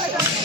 Yeah, yeah, yeah.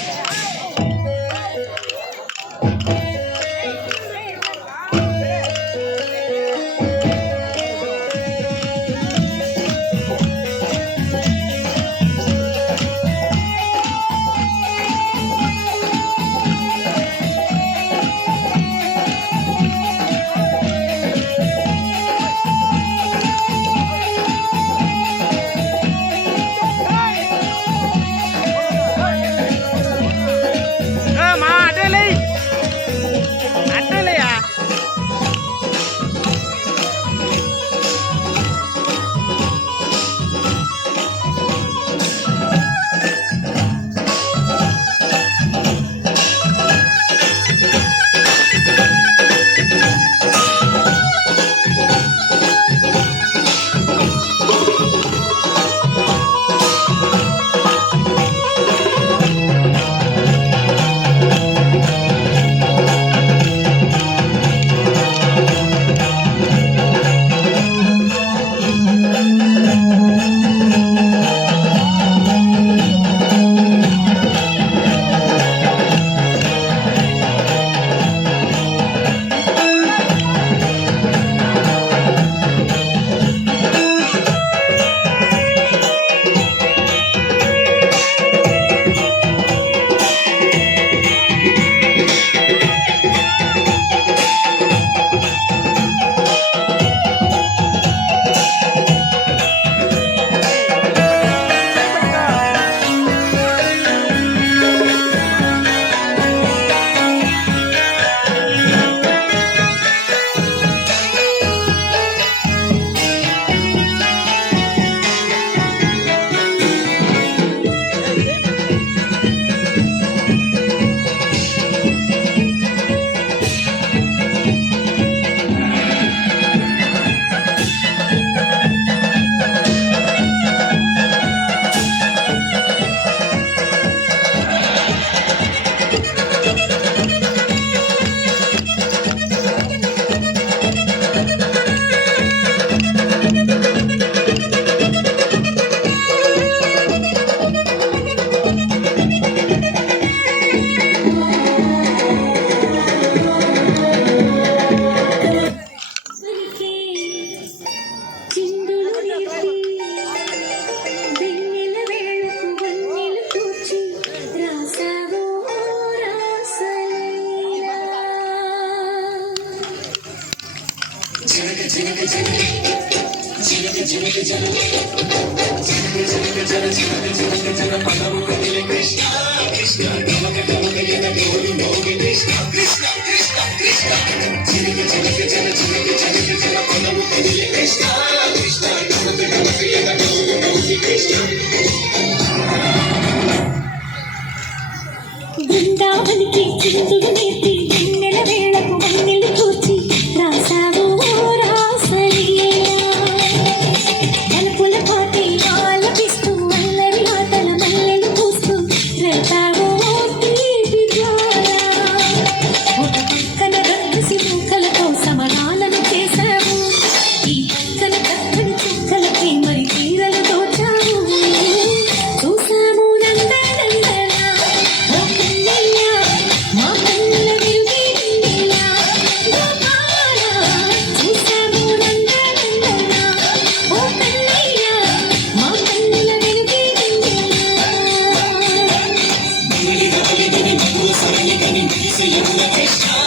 బృందావనికి చింతుడు నేర్పి సమరాలను చేశావు ఈ పక్కన చక్కని చుక్కలకి మరి తీరలు దోచావు చూసాము సరైన కని తీసేయమున కృష్ణ